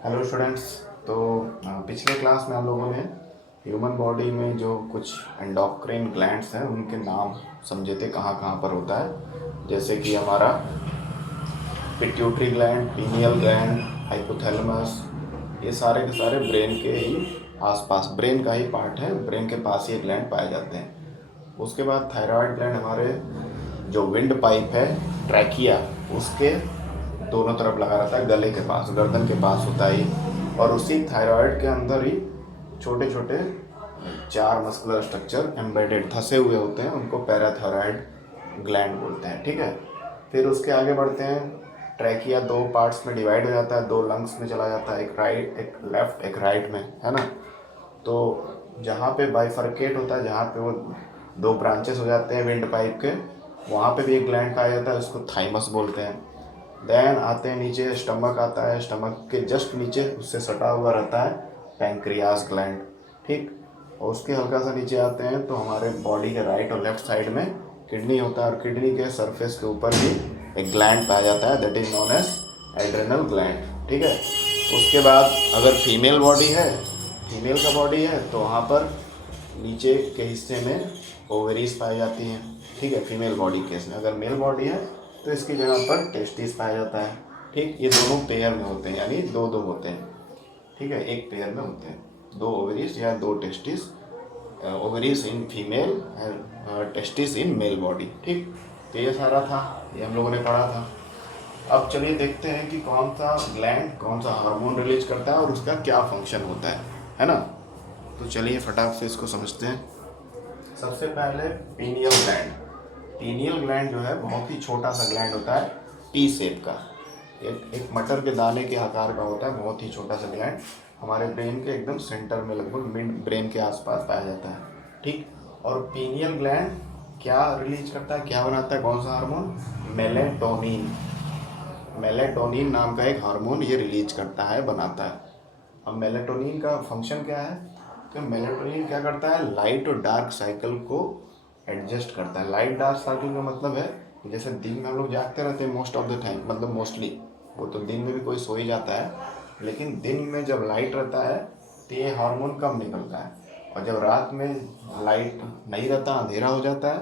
Hello students. तो पिछले class में हम लोगों ने ह्यूमन बॉडी में जो कुछ एंडोक्राइन ग्लैंड्स हैं उनके नाम समझे थे, कहाँ कहाँ पर होता है। जैसे कि हमारा pituitary gland, pineal gland, hypothalamus, ये सारे के सारे ब्रेन के ही आसपास, ब्रेन का ही पार्ट है, ब्रेन के पास ये ग्लैंड पाए जाते हैं। उसके बाद थायराइड ग्लैंड हमारे जो विंड पाइप है, ट्रैकिया, उसके दोनों तरफ लगा रहता है, गले के पास, गर्दन के पास होता है ये। और उसी थायराइड के अंदर ही छोटे छोटे 4 मस्कुलर स्ट्रक्चर एम्बेडेड धंसे हुए होते हैं, उनको पैराथायराइड ग्लैंड बोलते हैं। ठीक है, फिर उसके आगे बढ़ते हैं। ट्रैकिया 2 पार्ट्स में डिवाइड हो जाता है, 2 लंग्स में चला जाता है, एक राइट, एक लेफ्ट, एक राइट में, है ना। तो जहाँ पे बाइफर्केट होता है, जहाँ पे वो 2 ब्रांचेस हो जाते हैं विंड पाइप के, वहाँ पे भी एक ग्लैंड पाया जाता है, उसको थाइमस बोलते हैं। देन आते हैं नीचे, स्टमक आता है, स्टमक के जस्ट नीचे उससे सटा हुआ रहता है पैंक्रियास ग्लैंड। ठीक, और उसके हल्का सा नीचे आते हैं तो हमारे बॉडी के राइट और लेफ्ट साइड में किडनी होता है, और किडनी के सरफेस के ऊपर भी एक ग्लैंड पाया जाता है, that is known as adrenal gland. ठीक है, उसके बाद अगर फीमेल बॉडी है, फीमेल का बॉडी है, तो वहाँ पर नीचे के हिस्से में ओवरीज पाई जाती हैं। ठीक है, फीमेल बॉडी केस में। अगर मेल बॉडी है तो इसकी जगह पर टेस्टिस पाया जाता है। ठीक, ये दोनों पेयर में होते हैं, यानी 2-2 होते हैं। ठीक है, एक पेयर में होते हैं 2 ओवरीज या 2 testis, ovaries in female and testis in male body. ठीक, तो ये सारा था, ये हम लोगों ने पढ़ा था। अब चलिए देखते हैं कि कौन सा ग्लैंड कौन सा हार्मोन रिलीज करता है और उसका क्या फंक्शन होता है ना। तो चलिए फटाक से इसको समझते हैं। सबसे पहले पीनियल ग्लैंड। पीनियल ग्लैंड जो है बहुत ही छोटा सा ग्लैंड होता है, पी शेप का, एक मटर के दाने के आकार का होता है, बहुत ही छोटा सा ग्लैंड हमारे ब्रेन के एकदम सेंटर में, लगभग मिड ब्रेन के आसपास पाया जाता है। ठीक, और पीनियल ग्लैंड क्या रिलीज करता है, क्या बनाता है, कौन सा हार्मोन? मेलेटोनिन। मेलेटोनिन नाम का एक हार्मोन ये रिलीज करता है, बनाता है। अब मेलेटोनिन का फंक्शन क्या है? तो मेलेटोनिन क्या करता है, लाइट और डार्क साइकिल को एडजस्ट करता है। लाइट डार्क साइकिल का मतलब है कि जैसे दिन में हम लोग जागते रहते हैं मोस्ट ऑफ द टाइम, मतलब मोस्टली, वो तो दिन में भी कोई सो ही जाता है, लेकिन दिन में जब लाइट रहता है तो ये हार्मोन कम निकलता है, और जब रात में लाइट नहीं रहता, अंधेरा हो जाता है,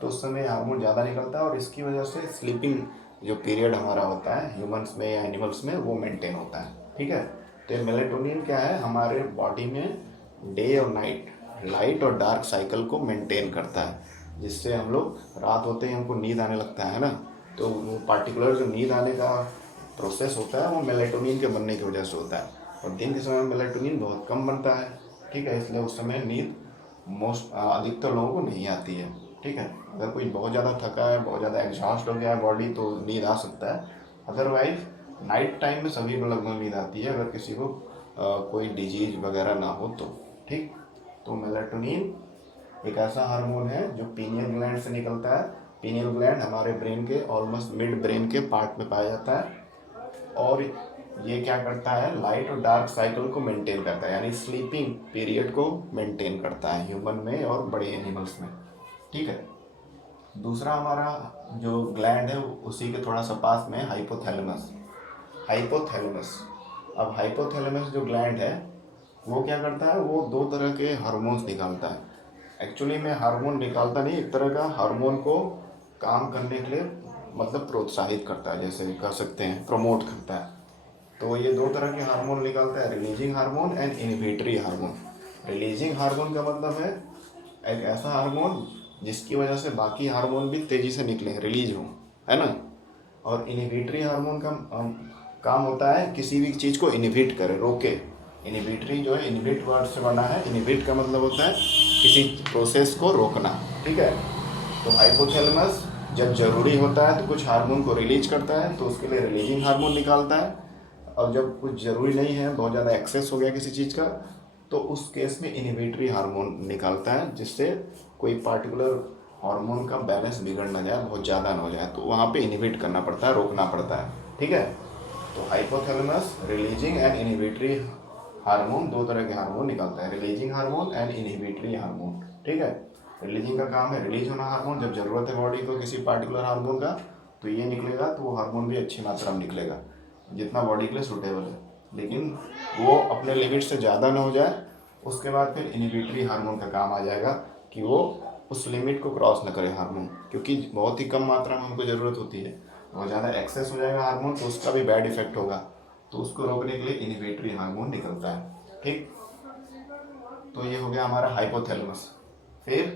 तो उस समय हार्मोन ज़्यादा निकलता है, और इसकी वजह से स्लीपिंग जो पीरियड हमारा होता है ह्यूमंस में या एनिमल्स में, वो मेंटेन होता है। ठीक है, तो ये मेलेटोनिन क्या है, हमारे बॉडी में डे और नाइट, लाइट और डार्क साइकिल को मेंटेन करता है, जिससे हम लोग रात होते ही हमको नींद आने लगता है ना। तो वो पार्टिकुलर जो नींद आने का प्रोसेस होता है वो मेलेटोनिन के बनने की वजह से होता है, और दिन के समय में मेलेटोनिन बहुत कम बनता है। ठीक है, इसलिए उस समय नींद अधिकतर लोगों को नहीं आती है। ठीक है, अगर कोई बहुत ज़्यादा थका है, बहुत ज़्यादा एग्जॉस्ट हो गया है बॉडी, तो नींद आ सकता है। अदरवाइज नाइट टाइम में सभी को लगभग नींद आती है, अगर किसी को कोई डिजीज वगैरह ना हो तो। ठीक, तो मेलेटोनिन एक ऐसा हार्मोन है जो पीनियल ग्लैंड से निकलता है। पीनियल ग्लैंड हमारे ब्रेन के ऑलमोस्ट मिड ब्रेन के पार्ट में पाया जाता है, और ये क्या करता है, लाइट और डार्क साइकिल को मेंटेन करता है, यानी स्लीपिंग पीरियड को मेंटेन करता है ह्यूमन में और बड़े एनिमल्स में। ठीक है, दूसरा हमारा जो ग्लैंड है उसी के थोड़ा सा पास में हाइपोथैलेमस। हाइपोथैलेमस, अब हाइपोथैलेमस जो ग्लैंड है वो क्या करता है, वो 2 तरह के हार्मोन्स निकालता है। एक्चुअली में हार्मोन निकालता नहीं, एक तरह का हार्मोन को काम करने के लिए मतलब प्रोत्साहित करता है, जैसे कह सकते हैं प्रमोट करता है। तो ये 2 तरह के हार्मोन निकालता है, releasing hormone and inhibitory hormone. Releasing hormone का मतलब है एक ऐसा हार्मोन जिसकी वजह से बाकी हार्मोन भी तेज़ी से निकलें, रिलीज हों, है ना। और इनहिबिटरी हार्मोन का काम होता है किसी भी चीज़ को इनहिबिट करे, रोके। इनहिबिटरी जो है, इनहिबिट वर्ड से बना है, इनहिबिट का मतलब होता है किसी प्रोसेस को रोकना। ठीक है, तो हाइपोथैलेमस जब ज़रूरी होता है तो कुछ हार्मोन को रिलीज करता है, तो उसके लिए रिलीजिंग हार्मोन निकालता है, और जब कुछ ज़रूरी नहीं है, बहुत ज़्यादा एक्सेस हो गया किसी चीज़ का, तो उस केस में इनहिबिटरी हार्मोन निकालता है, जिससे कोई पार्टिकुलर हार्मोन का बैलेंस बिगड़ ना जाए, बहुत ज़्यादा ना हो जाए, तो वहाँ पे इनहिबिट करना पड़ता है, रोकना पड़ता है। ठीक है, तो hypothalamus releasing and inhibitory hormone, 2 तरह के हार्मोन निकालता है, releasing hormone and inhibitory hormone. ठीक है, रिलीजिंग का काम है रिलीज होना हार्मोन, जब ज़रूरत है बॉडी को किसी पार्टिकुलर हार्मोन का तो ये निकलेगा, तो वो हार्मोन भी अच्छी मात्रा में निकलेगा जितना बॉडी के लिए सूटेबल है। लेकिन वो अपने लिमिट से ज़्यादा ना हो जाए। उसके बाद फिर इनहिबिटरी हार्मोन का काम आ जाएगा कि वो उस लिमिट को क्रॉस ना करे हार्मोन, क्योंकि बहुत ही कम मात्रा में हमको ज़रूरत होती है। बहुत ज़्यादा एक्सेस हो जाएगा हार्मोन तो उसका भी बैड इफेक्ट होगा, तो उसको रोकने के लिए इनहिबिटरी हार्मोन निकलता है। ठीक, तो ये हो गया हमारा हाइपोथैलेमस। फिर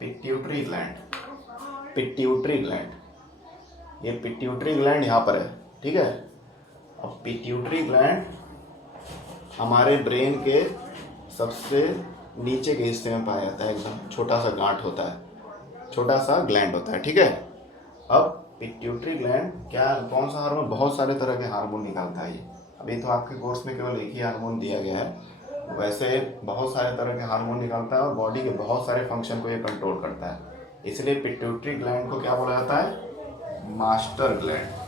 पिट्यूटरी ग्लैंड। पिट्यूटरी ग्लैंड, ये पिट्यूटरी ग्लैंड यहाँ पर है, ठीक है। अब पिट्यूटरी ग्लैंड हमारे ब्रेन के सबसे नीचे के हिस्से में पाया जाता है, एकदम छोटा सा गांठ होता है, छोटा सा ग्लैंड होता है, ठीक है। अब पिट्यूटरी ग्लैंड क्या, कौन सा हार्मोन, बहुत सारे तरह के हार्मोन निकालता है ये। अभी तो आपके कोर्स में केवल एक ही हार्मोन दिया गया है, वैसे बहुत सारे तरह के हार्मोन निकालता है और बॉडी के बहुत सारे फंक्शन को ये कंट्रोल करता है। इसलिए पिट्यूटरी ग्लैंड को क्या बोला जाता है, master gland.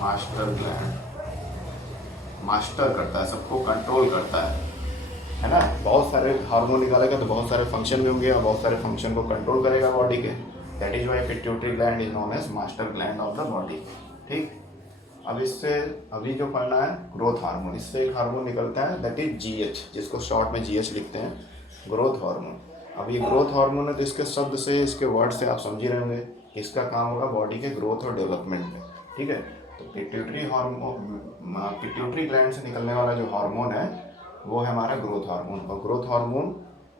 Master gland master करता है, सबको कंट्रोल करता है ना। बहुत सारे हार्मोन निकालेगा तो बहुत सारे फंक्शन भी होंगे और बहुत सारे फंक्शन को कंट्रोल करेगा बॉडी के। That is why pituitary gland is known as master gland of the body. ठीक, अब इससे अभी जो पढ़ना है ग्रोथ हार्मोन, इससे एक हार्मोन निकलता है दैट इज जीएच, जिसको शॉर्ट में जीएच लिखते हैं, ग्रोथ हार्मोन। अब ये ग्रोथ हार्मोन है तो इसके शब्द से, इसके वर्ड से आप समझ ही रहेंगे कि इसका काम होगा बॉडी के ग्रोथ और डेवलपमेंट में। ठीक है, तो पिट्यूटरी हार्मोन, पिट्यूटरी ग्लैंड से निकलने वाला जो हार्मोन है वो है हमारा ग्रोथ हार्मोन। और ग्रोथ हार्मोन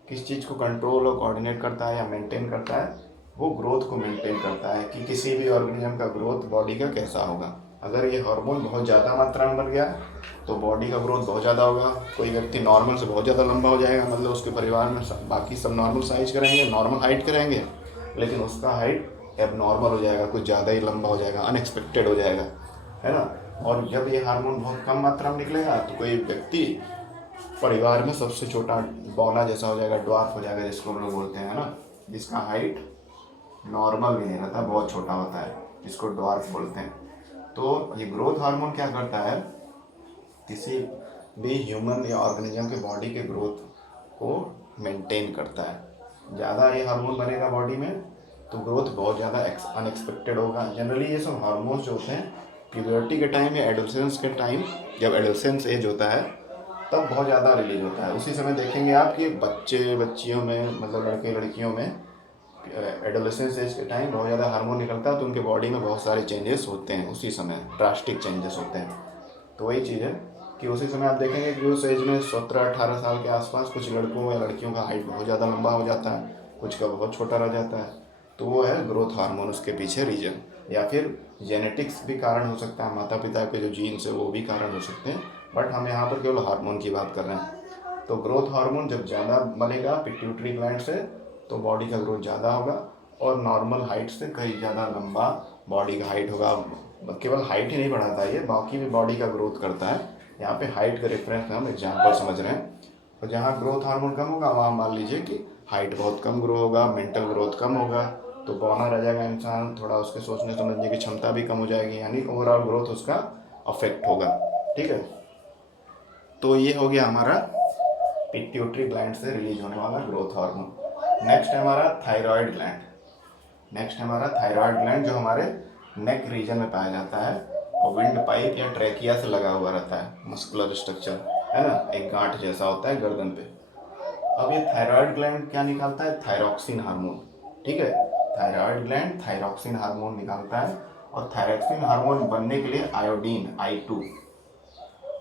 किस चीज़ को कंट्रोल और कोऑर्डिनेट करता है या मेंटेन करता है, वो ग्रोथ को मेंटेन करता है कि किसी भी ऑर्गेनिज्म का ग्रोथ बॉडी का कैसा होगा। अगर ये हार्मोन बहुत ज़्यादा मात्रा में बढ़ गया तो बॉडी का ग्रोथ बहुत ज़्यादा होगा। कोई व्यक्ति नॉर्मल से बहुत ज़्यादा लंबा हो जाएगा, मतलब उसके परिवार में बाकी सब नॉर्मल साइज करेंगे, नॉर्मल हाइट करेंगे, लेकिन उसका हाइट एब नॉर्मल हो जाएगा, कुछ ज़्यादा ही लंबा हो जाएगा, अनएक्सपेक्टेड हो जाएगा, है ना। और जब ये हार्मोन बहुत कम मात्रा में निकलेगा तो कोई व्यक्ति परिवार में सबसे छोटा बौना जैसा हो जाएगा, ड्वार्फ हो जाएगा, जिसको हम लोग बोलते हैं ना, जिसका हाइट नॉर्मल भी नहीं रहता, बहुत छोटा होता है, जिसको ड्वार्फ बोलते हैं। तो ये ग्रोथ हार्मोन क्या करता है, किसी भी ह्यूमन या ऑर्गेनिज्म के बॉडी के ग्रोथ को मेंटेन करता है। ज़्यादा ये हार्मोन बनेगा बॉडी में तो ग्रोथ बहुत ज़्यादा अनएक्सपेक्टेड होगा। जनरली ये सब हार्मोन्स जो होते हैं प्यूबर्टी के टाइम या एडोलसेंस के टाइम, जब एडोलसेंस एज होता है तब बहुत ज़्यादा रिलीज होता है। उसी समय देखेंगे आप कि बच्चे बच्चियों में, मतलब लड़के लड़कियों में एडोलेसेंस एज के टाइम बहुत ज़्यादा हार्मोन निकलता है तो उनके बॉडी में बहुत सारे चेंजेस होते हैं, उसी समय ड्रास्टिक चेंजेस होते हैं। तो वही चीज़ है कि उसी समय आप देखेंगे कि उस एज में 17-18 साल के आसपास कुछ लड़कों या लड़कियों का हाइट बहुत ज़्यादा लंबा हो जाता है, कुछ का बहुत छोटा रह जाता है। तो वो है ग्रोथ हार्मोन, उसके पीछे रीजन। या फिर जेनेटिक्स भी कारण हो सकता है, माता पिता के जो जीन्स है वो भी कारण हो सकते हैं, बट हम यहाँ पर केवल हार्मोन की बात कर रहे हैं। तो ग्रोथ हार्मोन जब ज़्यादा बनेगा पिट्यूटरी ग्लैंड से तो बॉडी का ग्रोथ ज़्यादा होगा और नॉर्मल हाइट से कहीं ज़्यादा लंबा बॉडी का हाइट होगा। केवल हाइट ही नहीं बढ़ाता है ये, बाकी भी बॉडी का ग्रोथ करता है। यहाँ पे हाइट का रेफरेंस में हम एग्जाम्पल समझ रहे हैं। और जहाँ ग्रोथ हार्मोन कम होगा वहाँ मान लीजिए कि हाइट बहुत कम ग्रो होगा, मेंटल ग्रोथ कम होगा, तो बौना रह जाएगा इंसान, थोड़ा उसके सोचने समझने की क्षमता भी कम हो जाएगी, यानी ओवरऑल ग्रोथ उसका अफेक्ट होगा। ठीक है, तो ये हो गया हमारा पिट्यूटरी ग्लैंड से रिलीज होने वाला ग्रोथ हार्मोन। नेक्स्ट है हमारा थायराइड ग्लैंड। नेक्स्ट है हमारा थायराइड ग्लैंड जो हमारे नेक रीजन में पाया जाता है और विंड पाइप या ट्रैकिया से लगा हुआ रहता है, मस्कुलर स्ट्रक्चर है ना, एक गांठ जैसा होता है गर्दन पे। अब ये थायराइड ग्लैंड क्या निकालता है, थायरॉक्सिन हार्मोन। ठीक है, थायराइड ग्लैंड थायरॉक्सिन हार्मोन निकालता है और थायरॉक्सिन हार्मोन बनने के लिए आयोडीन,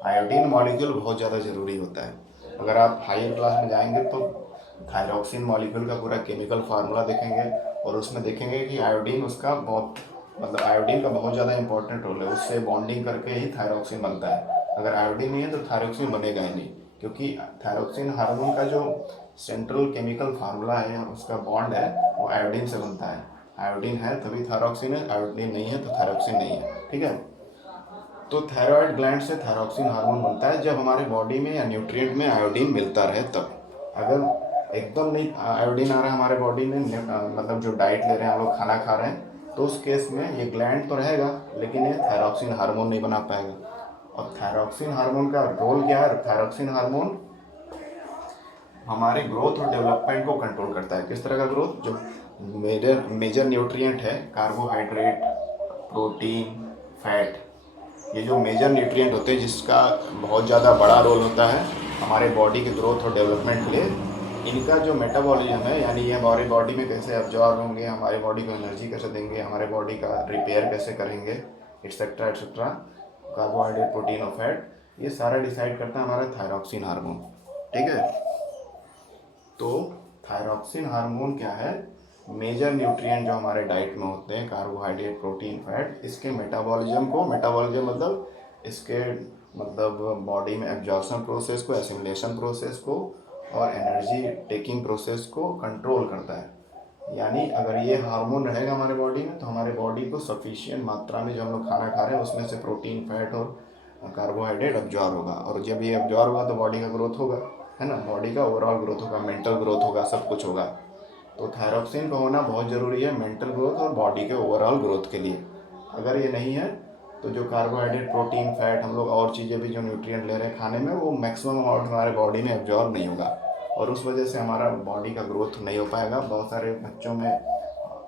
आयोडीन मॉलिक्यूल बहुत ज़्यादा ज़रूरी होता है। अगर आप हायर क्लास में जाएंगे तो थायरॉक्सिन मॉलिक्यूल का पूरा केमिकल फार्मूला देखेंगे और उसमें देखेंगे कि आयोडीन उसका बहुत, मतलब आयोडीन का बहुत ज़्यादा इंपॉर्टेंट रोल है, उससे बॉन्डिंग करके ही थायरॉक्सिन बनता है। अगर आयोडीन नहीं है तो थायरॉक्सिन बनेगा ही नहीं, क्योंकि थायरॉक्सिन हार्मोन का जो सेंट्रल केमिकल फार्मूला है, उसका बॉन्ड है, वो आयोडीन से बनता है। आयोडीन है तभी थायरॉक्सिन है, आयोडीन नहीं है तो थायरॉक्सिन नहीं है। ठीक है, तो थायराइड ग्लैंड से थायरॉक्सिन हार्मोन बनता है जब हमारे बॉडी में या न्यूट्रिएंट में आयोडीन मिलता रहे तब। अगर एकदम नहीं आयोडीन आ रहा है हमारे बॉडी में, मतलब जो डाइट ले रहे हैं हम लोग, खाना खा रहे हैं, तो उस केस में ये ग्लैंड तो रहेगा लेकिन ये थायरॉक्सिन हार्मोन नहीं बना पाएगा। और थायरॉक्सिन हार्मोन का रोल क्या है, थायरॉक्सिन हार्मोन हमारे ग्रोथ और डेवलपमेंट को कंट्रोल करता है। किस तरह का ग्रोथ, जो मेजर न्यूट्रिएंट है, कार्बोहाइड्रेट, प्रोटीन, फैट, ये जो मेजर न्यूट्रिएंट होते हैं जिसका बहुत ज़्यादा बड़ा रोल होता है हमारे बॉडी के ग्रोथ और डेवलपमेंट के लिए, इनका जो मेटाबॉलिज्म है, यानी ये हमारी बॉडी में कैसे एब्जॉर्ब होंगे, हमारे बॉडी को एनर्जी कैसे देंगे, हमारे बॉडी का रिपेयर कैसे करेंगे, एट्सेट्रा एट्सेट्रा, कार्बोहाइड्रेट, प्रोटीन और फैट, ये सारा डिसाइड करता है हमारा थायरॉक्सिन हार्मोन। ठीक है, तो थायरॉक्सिन हार्मोन क्या है, मेजर न्यूट्रिएंट जो हमारे डाइट में होते हैं, कार्बोहाइड्रेट, प्रोटीन, फैट, इसके मेटाबॉलिज्म को, मेटाबॉलिज्म मतलब इसके मतलब बॉडी में एब्जॉर्प्शन प्रोसेस को, एसिमिलेशन प्रोसेस को और एनर्जी टेकिंग प्रोसेस को कंट्रोल करता है। यानी अगर ये हार्मोन रहेगा हमारे बॉडी में तो हमारे बॉडी को सफिशिएंट मात्रा में जो हम लोग खाना खा रहे हैं उसमें से प्रोटीन, फैट और कार्बोहाइड्रेट एब्जॉर्ब होगा, और जब ये एब्जॉर्ब होगा तो बॉडी का ग्रोथ होगा, है ना, बॉडी का ओवरऑल ग्रोथ होगा, मेंटल ग्रोथ होगा, सब कुछ होगा। तो थायरॉक्सिन का होना बहुत ज़रूरी है मेंटल ग्रोथ और बॉडी के ओवरऑल ग्रोथ के लिए। अगर ये नहीं है तो जो कार्बोहाइड्रेट, प्रोटीन, फैट, हम लोग और चीज़ें भी जो न्यूट्रिएंट ले रहे हैं खाने में, वो मैक्सिमम अमाउंट हमारे बॉडी में एब्जॉर्ब नहीं होगा, और उस वजह से हमारा बॉडी का ग्रोथ नहीं हो पाएगा। बहुत सारे बच्चों में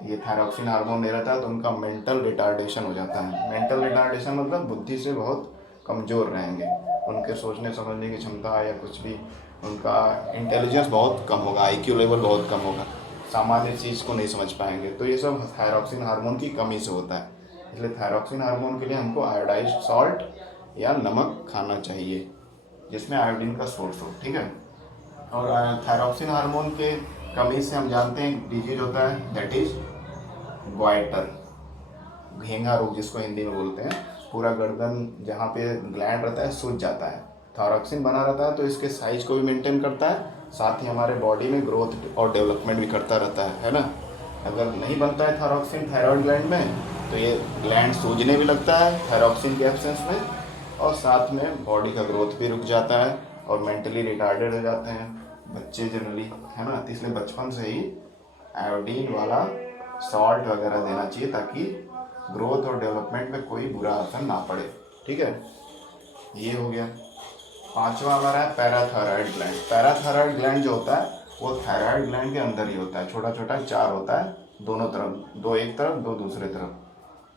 ये थायरॉक्सिन हार्मोन नहीं रहता है तो उनका मेंटल रिटार्डेशन हो जाता है। मेंटल रिटार्डेशन मतलब बुद्धि से बहुत कमज़ोर रहेंगे, उनके सोचने समझने की क्षमता या कुछ भी, उनका इंटेलिजेंस बहुत कम होगा, IQ लेवल बहुत कम होगा, सामान्य चीज़ को नहीं समझ पाएंगे। तो ये सब थायरॉक्सिन हार्मोन की कमी से होता है। इसलिए थायरॉक्सिन हार्मोन के लिए हमको आयोडाइज्ड सॉल्ट या नमक खाना चाहिए जिसमें आयोडीन का सोर्स हो। ठीक है, और थायरॉक्सिन हार्मोन के कमी से हम जानते हैं डिजीज होता है, दैट इज ग्वाइटर, घेंगा रोग जिसको हिंदी में बोलते हैं। पूरा गर्दन जहाँ पे ग्लैंड रहता है सूज जाता है, थायरॉक्सिन बना रहता है तो इसके साइज को भी मेंटेन करता है, साथ ही हमारे बॉडी में ग्रोथ और डेवलपमेंट भी करता रहता है ना। अगर नहीं बनता है थायरॉक्सिन थायराइड ग्लैंड में तो ये ग्लैंड सूजने भी लगता है थायरॉक्सिन के एब्सेंस में, और साथ में बॉडी का ग्रोथ भी रुक जाता है और मेंटली रिटार्डेड हो जाते हैं बच्चे जनरली, है ना। तो इसलिए बचपन से ही आयोडीन वाला सॉल्ट वगैरह देना चाहिए ताकि ग्रोथ और डेवलपमेंट में कोई बुरा असर ना पड़े। ठीक है, ये हो गया। पांचवा हमारा है पैराथायराइड ग्लैंड। पैराथायराइड ग्लैंड जो होता है वो थायराइड ग्लैंड के अंदर ही होता है, छोटा छोटा 4 होता है, दोनों तरफ, 2 एक तरफ 2 दूसरे तरफ।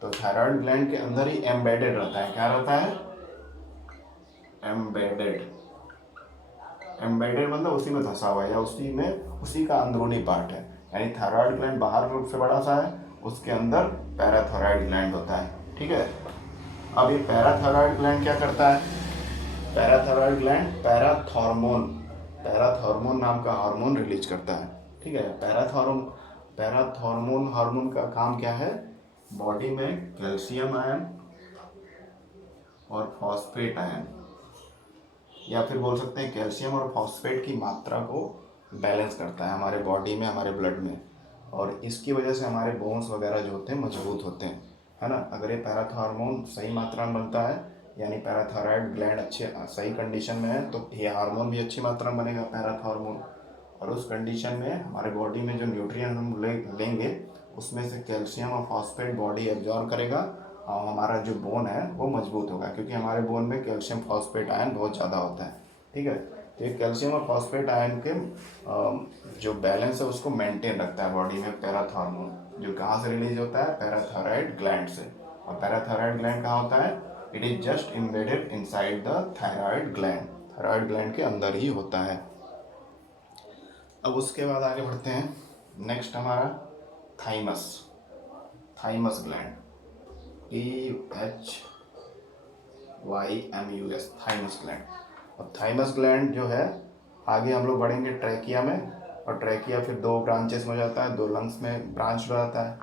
तो थायराइड ग्लैंड के अंदर ही एम्बेडेड रहता है। क्या रहता है? एम्बेडेड। एम्बेडेड मतलब उसी में धंसा हुआ है या उसी में, उसी का अंदरूनी पार्ट है। यानी थायराइड ग्लैंड बाहर रूप से बड़ा सा है, उसके अंदर पैराथायराइड ग्लैंड होता है। ठीक है, अब ये पैराथायराइड ग्लैंड क्या करता है? पैराथायराइड ग्लैंड पैराथॉर्मोन नाम का हार्मोन रिलीज करता है। ठीक है, पैराथॉर्मोन हार्मोन का काम क्या है? बॉडी में कैल्शियम आयन और फॉस्फेट आयन, या फिर बोल सकते हैं कैल्शियम और फॉस्फेट की मात्रा को बैलेंस करता है हमारे बॉडी में, हमारे ब्लड में, और इसकी वजह से हमारे बोन्स वगैरह जो होते हैं मजबूत होते हैं, है ना। अगर ये पैराथॉर्मोन सही मात्रा में बनता है, यानी पैराथायराइड ग्लैंड अच्छे सही कंडीशन में है, तो ये हार्मोन भी अच्छी मात्रा में बनेगा पैराथॉर्मोन, और उस कंडीशन में हमारे बॉडी में जो न्यूट्रिएंट हम लेंगे उसमें से कैल्शियम और फॉस्फेट बॉडी एब्जॉर्ब करेगा और हमारा जो बोन है वो मजबूत होगा, क्योंकि हमारे बोन में कैल्शियम फॉस्फेट आयन बहुत ज़्यादा होता है। ठीक है, तो ये कैल्शियम और फॉस्फेट आयन के जो बैलेंस है उसको मेंटेन रखता है बॉडी में पैराथॉर्मोन, जो कहाँ से रिलीज होता है? पैराथायराइड ग्लैंड से। और पैराथायराइड ग्लैंड कहाँ होता है? It is just embedded inside the thyroid gland, thyroid gland के अंदर ही होता है। अब उसके बाद आगे बढ़ते हैं। नेक्स्ट हमारा thymus gland, THYMUS, thymus gland. अब थाइमस ग्लैंड जो है, आगे हम लोग बढ़ेंगे ट्रैकिया में, और ट्रैकिया फिर 2 ब्रांचेस में जाता है, 2 लंग्स में ब्रांच हो जाता है।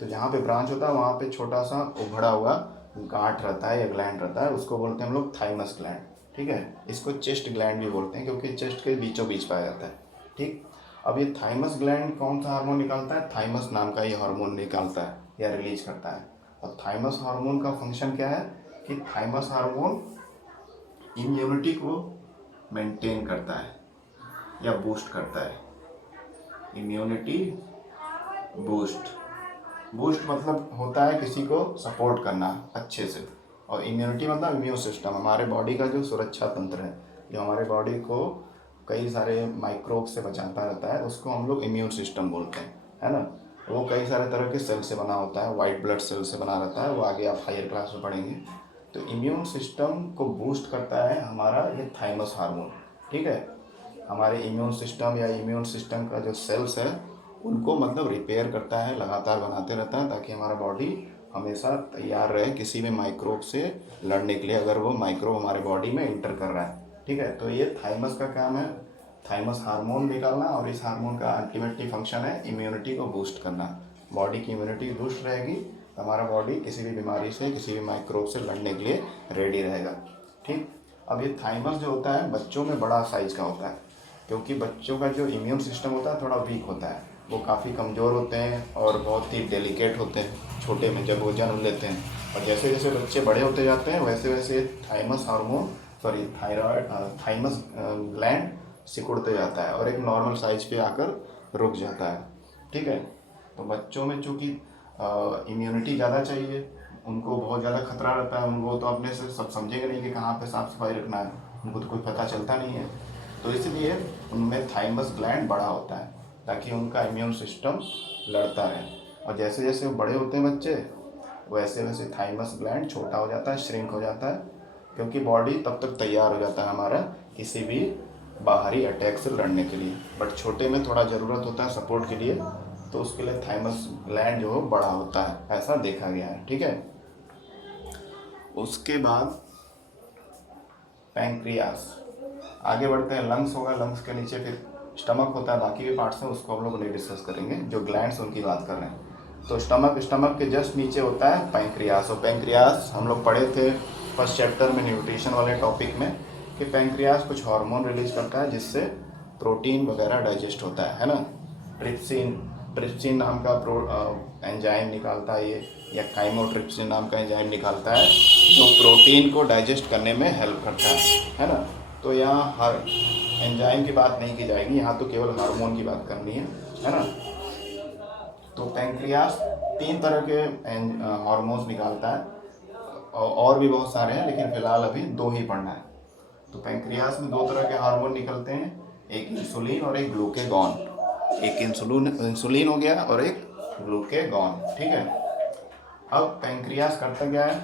तो जहाँ पे ब्रांच होता है वहाँ पे छोटा सा उभड़ा हुआ गांठ रहता है या ग्लैंड रहता है, उसको बोलते हैं हम लोग थाइमस ग्लैंड। ठीक है, इसको चेस्ट ग्लैंड भी बोलते हैं क्योंकि चेस्ट के बीचों बीच पाया जाता है। ठीक, अब ये थाइमस ग्लैंड कौन सा हार्मोन निकालता है? थाइमस नाम का ये हार्मोन निकालता है या रिलीज करता है। और थाइमस हार्मोन का फंक्शन क्या है कि थाइमस हार्मोन इम्यूनिटी को मेंटेन करता है या बूस्ट करता है। इम्यूनिटी बूस्ट मतलब होता है किसी को सपोर्ट करना अच्छे से, और इम्यूनिटी मतलब इम्यून सिस्टम, हमारे बॉडी का जो सुरक्षा तंत्र है, जो हमारे बॉडी को कई सारे माइक्रोब से बचाता रहता है, उसको हम लोग इम्यून सिस्टम बोलते हैं, है ना। वो कई सारे तरह के सेल से बना होता है, वाइट ब्लड सेल से बना रहता है, वो आगे आप हायर क्लास में पढ़ेंगे। तो इम्यून सिस्टम को बूस्ट करता है हमारा ये थाइमस हार्मोन, ठीक है। हमारे इम्यून सिस्टम या इम्यून सिस्टम का जो सेल्स है उनको मतलब रिपेयर करता है, लगातार बनाते रहता है, ताकि हमारा बॉडी हमेशा तैयार रहे किसी भी माइक्रोब से लड़ने के लिए, अगर वो माइक्रोब हमारे बॉडी में इंटर कर रहा है, ठीक है। तो ये थाइमस का काम है, थाइमस हार्मोन निकालना, और इस हार्मोन का अल्टीमेटली फंक्शन है इम्यूनिटी को बूस्ट करना। बॉडी की इम्यूनिटी बूस्ट रहेगी तो हमारा बॉडी किसी भी बीमारी से, किसी भी माइक्रोब से लड़ने के लिए रेडी रहेगा, ठीक। अब ये थाइमस जो होता है बच्चों में बड़ा साइज का होता है, क्योंकि बच्चों का जो इम्यून सिस्टम होता है थोड़ा वीक होता है, वो काफ़ी कमज़ोर होते हैं और बहुत ही डेलिकेट होते हैं छोटे में जब वो जन्म लेते हैं। और जैसे जैसे बच्चे बड़े होते जाते हैं वैसे वैसे थाइमस हार्मोन थाइमस ग्लैंड सिकुड़ते जाता है और एक नॉर्मल साइज पे आकर रुक जाता है, ठीक है। तो बच्चों में चूँकि इम्यूनिटी ज़्यादा चाहिए, उनको बहुत ज़्यादा खतरा रहता है, उनको तो अपने से सब समझेंगे नहीं कि कहाँ पे साफ़ सफाई रखना है, उनको तो कुछ पता चलता नहीं है। तो इसलिए उनमें थाइमस ग्लैंड बड़ा होता है ताकि उनका इम्यून सिस्टम लड़ता रहे। और जैसे जैसे वो बड़े होते हैं बच्चे, वैसे वैसे थाइमस ग्लैंड छोटा हो जाता है, श्रिंक हो जाता है, क्योंकि बॉडी तब तक तैयार हो जाता है हमारा किसी भी बाहरी अटैक से लड़ने के लिए। बट छोटे में थोड़ा ज़रूरत होता है सपोर्ट के लिए, तो उसके लिए थाइमस ग्लैंड जो बड़ा होता है, ऐसा देखा गया है, ठीक है। उसके बाद पैंक्रियास, आगे बढ़ते हैं। लंग्स होगा, लंग्स के नीचे फिर स्टमक होता है, बाकी के पार्ट्स हैं उसको हम लोग नहीं डिस्कस करेंगे, जो ग्लैंड्स उनकी बात कर रहे हैं। तो स्टमक के जस्ट नीचे होता है पैंक्रियास। और पैंक्रियास हम लोग पढ़े थे फर्स्ट चैप्टर में न्यूट्रिशन वाले टॉपिक में कि पैंक्रियास कुछ हार्मोन रिलीज करता है जिससे प्रोटीन वगैरह डाइजेस्ट होता है ना। ट्रिप्सिन नाम का एंजाइम निकालता है ये, या काइमोट्रिप्सिन नाम का एंजाइम निकालता है जो प्रोटीन को डाइजेस्ट करने में हेल्प करता है ना। तो यहाँ हर एंजाइम की बात नहीं की जाएगी, यहाँ तो केवल हार्मोन की बात करनी है ना। तो पैंक्रियास 3 तरह के हार्मोन्स निकालता है, और भी बहुत सारे हैं लेकिन फिलहाल अभी 2 ही पढ़ना है। तो पैंक्रियास में 2 तरह के हार्मोन निकलते हैं, एक इंसुलिन और एक ग्लूकेगॉन। एक इंसुलिन हो गया और एक ग्लूकेगॉन, ठीक है। अब पैंक्रियास करता क्या है,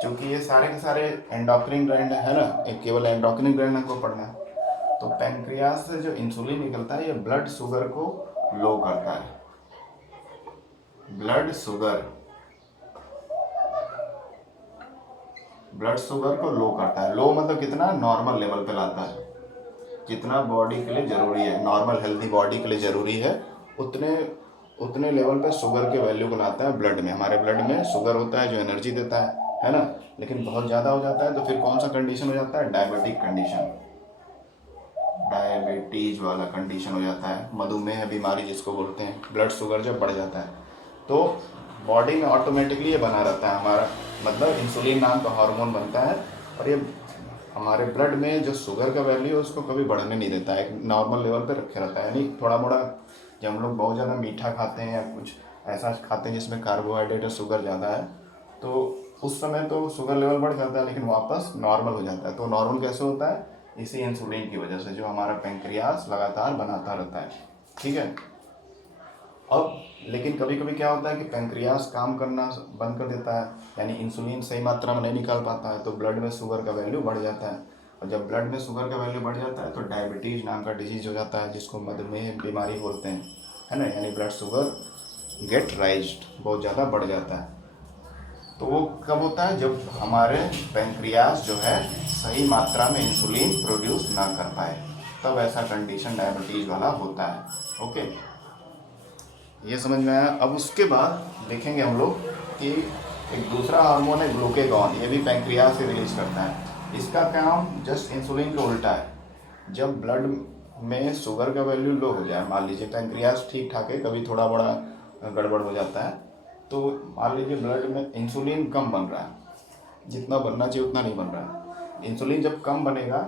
क्योंकि ये सारे के सारे एंडोक्रिन ग्लैंड है ना, एक केवल एंडोक्रिन ग्लैंड हमको पढ़ना है। तो पैंक्रियास से जो इंसुलिन निकलता है ये ब्लड शुगर को लो करता है। ब्लड शुगर को लो करता है। लो मतलब कितना, नॉर्मल लेवल पे लाता है, जितना बॉडी के लिए ज़रूरी है, नॉर्मल हेल्दी बॉडी के लिए ज़रूरी है उतने लेवल पे शुगर के वैल्यू को लाता है ब्लड में। हमारे ब्लड में शुगर होता है जो एनर्जी देता है ना। लेकिन बहुत ज़्यादा हो जाता है तो फिर कौन सा कंडीशन हो जाता है, डायबिटिक कंडीशन, डायबिटीज वाला कंडीशन हो जाता है, मधुमेह बीमारी जिसको बोलते हैं। ब्लड शुगर जब बढ़ जाता है तो बॉडी में ऑटोमेटिकली ये बना रहता है हमारा, मतलब इंसुलिन नाम का हार्मोन बनता है, और ये हमारे ब्लड में जो शुगर का वैल्यू है उसको कभी बढ़ने नहीं देता है, एक नॉर्मल लेवल पे रखे रहता है। यानी थोड़ा मोड़ा जब हम लोग बहुत ज़्यादा मीठा खाते हैं या कुछ ऐसा खाते हैं जिसमें कार्बोहाइड्रेट और शुगर ज़्यादा है, तो उस समय तो शुगर लेवल बढ़ जाता है लेकिन वापस नॉर्मल हो जाता है। तो नॉर्मल कैसे होता है, इसी इंसुलिन की वजह से, जो हमारा पैंक्रियास लगातार बनाता रहता है, ठीक है। अब लेकिन कभी कभी क्या होता है कि पैंक्रियास काम करना बंद कर देता है, यानी इंसुलिन सही मात्रा में नहीं निकाल पाता है, तो ब्लड में शुगर का वैल्यू बढ़ जाता है। और जब ब्लड में शुगर का वैल्यू बढ़ जाता है तो डायबिटीज़ नाम का डिजीज हो जाता है, जिसको मधुमेह बीमारी बोलते हैं, है ना। यानी ब्लड शुगर गेट राइज्ड, बहुत ज़्यादा बढ़ जाता है। तो वो कब होता है, जब हमारे पैंक्रियास जो है सही मात्रा में इंसुलिन प्रोड्यूस ना कर पाए, तब ऐसा कंडीशन डायबिटीज़ वाला होता है। ओके, ये समझ में आया। अब उसके बाद देखेंगे हम लोग कि एक दूसरा हार्मोन है ग्लूकेगॉन, ये भी पैंक्रियास से रिलीज करता है। इसका काम जस्ट इंसुलिन के उल्टा है। जब ब्लड में शुगर का वैल्यू लो हो जाए, मान लीजिए पैंक्रियास ठीक ठाक है, कभी थोड़ा बड़ा गड़बड़ हो जाता है, तो मान लीजिए ब्लड में इंसुलिन कम बन रहा है, जितना बनना चाहिए उतना नहीं बन रहा है। इंसुलिन जब कम बनेगा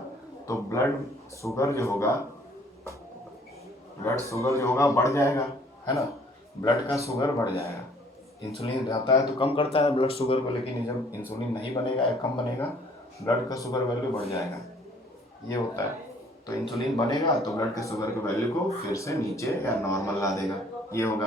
तो ब्लड शुगर जो होगा बढ़ जाएगा, है ना। ब्लड का शुगर बढ़ जाएगा। इंसुलिन रहता है तो कम करता है ब्लड शुगर को, लेकिन जब इंसुलिन नहीं बनेगा या कम बनेगा, ब्लड का शुगर वैल्यू बढ़ जाएगा, ये होता है। तो इंसुलिन बनेगा तो ब्लड के शुगर के वैल्यू को फिर से नीचे या नॉर्मल ला देगा, ये होगा।